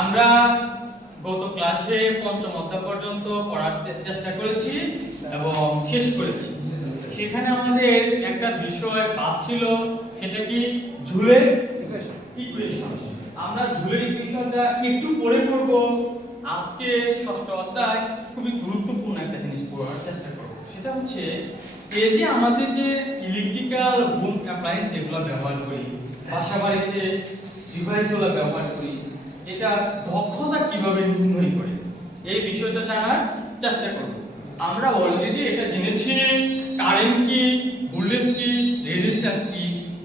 আমরা গত ক্লাসে পঞ্চম অধ্যায় পর্যন্ত পড়ার চেষ্টা করেছি এবং শেষ করেছি। সেখানে আমাদের একটা বিষয় ছিল, সেটা কি? ঝুলের ইকুয়েশন আমরা ঝুলের ইকুয়েশনটা একটু পরে পড়ব। আজকে ষষ্ঠ অধ্যায় খুবই গুরুত্বপূর্ণ একটা জিনিস পড়ার চেষ্টা করব। সেটা হচ্ছে, এই যে আমাদের যে ইলেকট্রিক্যাল হোম অ্যাপ্লায়েন্স যেগুলো ব্যবহার করি বাসা বাড়িতে ডিভাইসগুলো ব্যবহার করি, এটা দক্ষতা কীভাবে নির্ণয় করে? এই বিষয়টা জানার চেষ্টা করব। আমরা অলরেডি এটা জেনেছি কারেন্ট কি ভোল্টেজ কি রেজিস্ট্যান্স কি,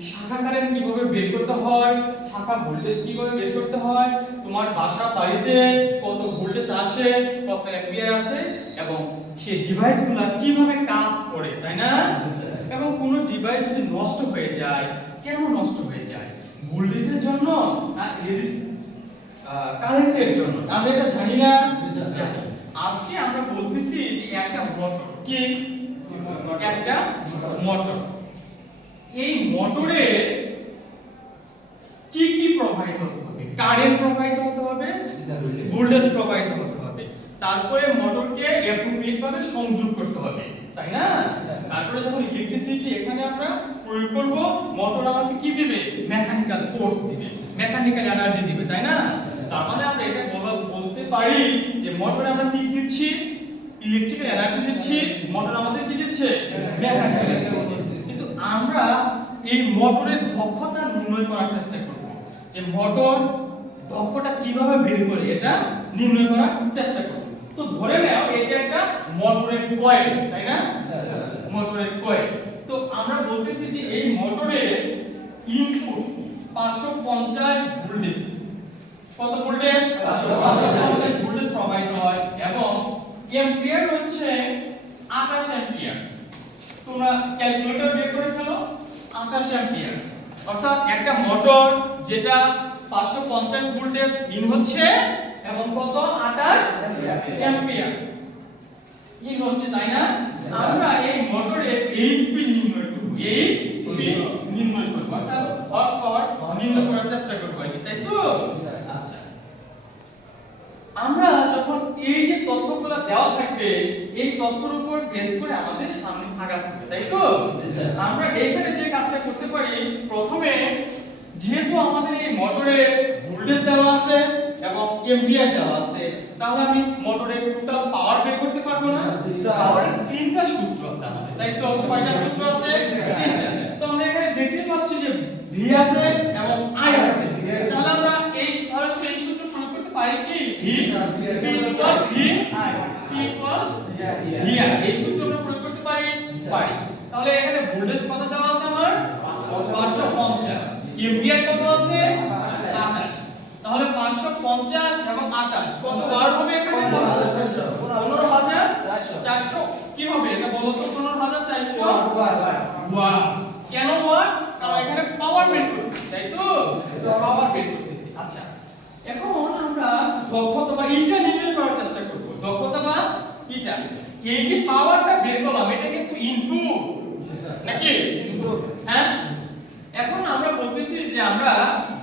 শাখা কারেন্ট কীভাবে বের করতে হয়, শাখা ভোল্টেজ কীভাবে বের করতে হয়, তোমার বাসা বাড়িতে কত ভোল্টেজ আসে, কত অ্যাম্পিয়ার আছে এবং সেই ডিভাইসগুলো কীভাবে কাজ করে তাই না? এবং কোনো ডিভাইস যদি নষ্ট হয়ে যায় কেন নষ্ট হয়ে যায়? ভোল্টেজের জন্য কারেন্টের জন্য? আমরা এটা জানি না। জানি। আজকে আমরা বলতেছি যে একটা মোটর কি? একটা মোটর এই মোটরে কি কি প্রবাহিত হতে হবে? কারেন্ট প্রবাহিত হতে হবে ভোল্টেজ প্রবাহিত হবে তারপরে মোটরকে অ্যাপ্রোপ্রিয়েট ভাবে সংযোগ করতে হবে তাই না? তারপরে যখন ইলেকট্রিসিটি এখানে আমরা প্রয়োগ করব মোটর আমাকে কি দিবে? মেকানিক্যাল ফোর্স দিবে মেকানিক্যাল এনার্জি দিবে তাই না? তার মানে আমরা এটা বলা- বলতে পারি যে মোটরে আমরা কি দিচ্ছি? ইলেকট্রিক্যাল এনার্জি দিচ্ছি মোটর আমাদের কি দিচ্ছে? মেকানিক্যাল এনার্জি কিন্তু আমরা এই মোটরের দক্ষতা নির্ণয় করার চেষ্টা করব যে মোটর দক্ষতা কীভাবে বের করি এটা নির্ণয় করার চেষ্টা করব। তো ধরে নাও এটা একটা মোটরের কয়েল তাই না? মোটরের কয়েল তো আমরা বলতেছি যে এই মোটরের ইনপুট 550 ভোল্টেজ কত ভোল্টেজ 550 ভোল্টেজ প্রবাহিত হয় এবং অ্যাম্পিয়ার হচ্ছে 28 অ্যাম্পিয়ার তোমরা ক্যালকুলেটর বের করে ফেলো 28 অ্যাম্পিয়ার অর্থাৎ একটা মোটর যেটা 550 ভোল্টেজ ইন হচ্ছে এবং কত? 28 অ্যাম্পিয়ার। ইন হচ্ছে, তাই না? আমরা এই মোটরের এইচপি নির্ণয় করব। এইচপি নির্ণয় করব। অর্থাৎ হর্স পাওয়ার নির্ণয় করার চেষ্টা করব তাই তো? আচ্ছা। আমরা যখন এই যে তথ্যগুলো দেওয়া থাকবে, এই তথ্যের উপর বেস করে আমাদের সামনে আগাতে থাকবে, তাই তো? আমরা এইখানে যে কাজটা করতে পারি, প্রথমে যেহেতু আমাদের এই মোটরে ভোল্টেজ দেওয়া আছে এবং এম্পিয়ার দেওয়া আছে তাহলে আমি মোটরের টোটাল পাওয়ার বের করতে পারব না? পাওয়ারের তিনটা সূত্র আছে আমাদের তাই তো? কয়টা সূত্র আছে তিনটা। তো আমরা এখানে দেখতে পাচ্ছি যে ভি আছে এবং আই আছে। তাহলে আমরা এই সরাসরি এই সূত্র প্রয়োগ করতে পারি কি? V V equal V I V equal V I এই সূত্র আমরা প্রয়োগ করতে পারি পারি। তাহলে এখানে ভোল্টেজ কত দেওয়া আছে আমার? 550 এম্পিয়ার 450 এবং 28 কত বার হবে এখানে? 15400 কি হবে? এটা বলো তো 15400 ওয়াট ওয়াট কেন ওয়াট কারণ এখানে পাওয়ার বের করছি তাই তো? পাওয়ার বের করতেছি। আচ্ছা। এখন আমরা দক্ষতা বা ইটা নির্ণয় করার চেষ্টা করব। দক্ষতা বা ইটা। এই যে পাওয়ারটা বের করলাম এটা কিন্তু ইনপুট নাকি? হ্যাঁ? এখন আমরা বলতেছি যে আমরা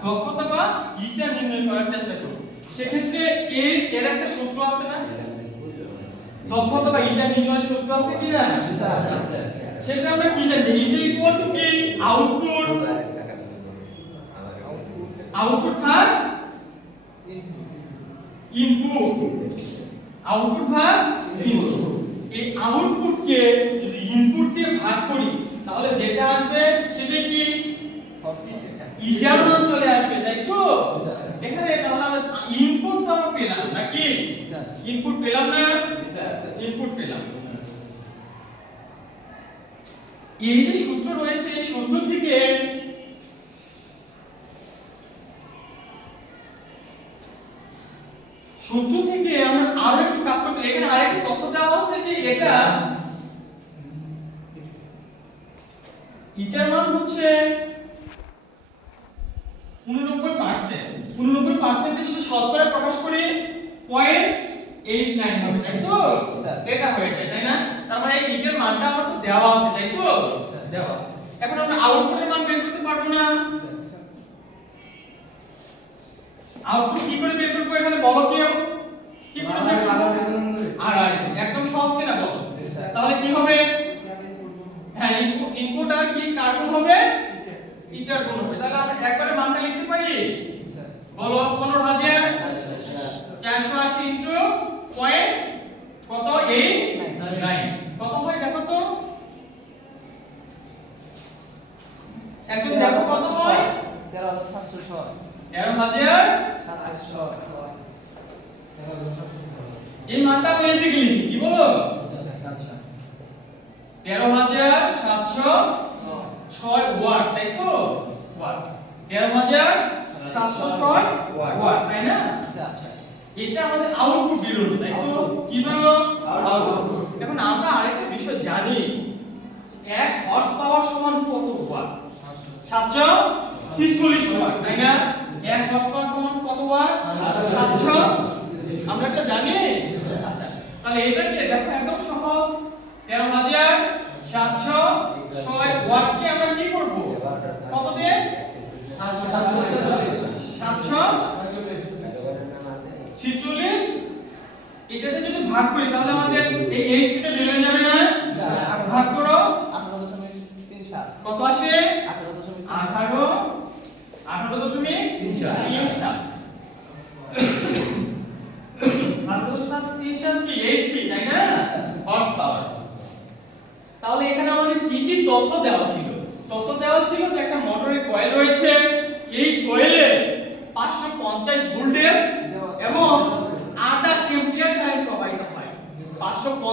দক্ষতা বা ইটা নির্ণয় করার চেষ্টা করব সেক্ষেত্রে এর এর একটা সূত্র আছে না? দক্ষতা বা ইটা নির্ণয়ের সূত্র আছে কি না? সেটা আমরা কি জানি? ইটা ইকুয়াল টু কি? আউটপুট আউটপুট ভাগ ইনপুট আউটপুট ভাগ ইনপুট এই আউটপুটকে যদি ইনপুট দিয়ে ভাগ করি, তাহলে যেটা আসবে সেটা কি? ইজার চলে আসবে, তাই তো? এখানে ইনপুট তো পেলাম, নাকি? ইনপুট পেলাম না? ইনপুট পেলাম। এই যে সূত্র রয়েছে সূত্র থেকে সূত্র থেকে আমরা আরও একটু কাজ করতে এখানে আরেকটা তথ্য দেওয়া আছে যে এটা ইটার মান হচ্ছে 89% 89% যদি শতকরা প্রকাশ করি পয়েন্ট এইট নাইন হবে তাই তো? এটা হয়ে যায় তাই না? তার মানে এই ইটার মানটা আমার তো দেওয়া আছে তাই তো? দেওয়া আছে। এখন আমরা আউটপুটের মান বের করতে পারব না। আউটপুট কি করে বের করব এখানে বলো কেউ? কি করে বের করব? আর আর একদম সহজ কিনা বলো? তাহলে কি হবে? হ্যাঁ ইনপুট ইনপুট আর কি? কার গুণ হবে? ইটার গুণ হবে। তাহলে আমরা একবারে মানটা লিখতে পারি? বলো পনেরো হাজার চারশো আশি ইন্টু পয়েন্ট কত? এইট নাইন কত হয় দেখো তো? একজন দেখো কত হয়? তেরো হাজার এই মানটা এদিকে লিখি কি বলো? তেরো হাজার সাতশো ছয় ওয়াট তাই তো? ওয়াট। তেরো হাজার সাতশো ছয়? ওয়াট তাই না? এটা আমাদের আউটপুট বেরোলো তাই তো? কি বেরোলো আউটপুট এখন আমরা আরেকটা বিষয় জানি। এক হর্স পাওয়ার সমান কত ওয়াট সাতশো। ছিচল্লিশ ওয়াট তাই না? এক হর্স পাওয়ার সমান কত ওয়াট সাতশো। আমরা একটা জানি? আচ্ছা তাহলে এটাকে দেখো একদম সহজ। তেরো হাজার সাতশো ছয় ওয়াটকে আমরা কি করব? কত দিয়ে? সাতশো ছিচল্লিশ। এটাতে যদি ভাগ করি, তাহলে আমাদের এই এইচপিটা বের হয়ে যাবে না? ভাগ করো। কত আসে? আঠারো। আঠারো দশমিক তিন সাত। আঠারো দশমিক তিন সাত কি? এইচপি তাই না? হর্স পাওয়ার তাহলে এখানে আমাদের কি কি তথ্য দেওয়া ছিল? তথ্য দেওয়া ছিল যে একটা মোটরের কয়েল রয়েছে। এই কয়েলে 550 ভোল্টেজ এবং 28 এম্পিয়ার কারেন্ট প্রবাহিত হয়। 550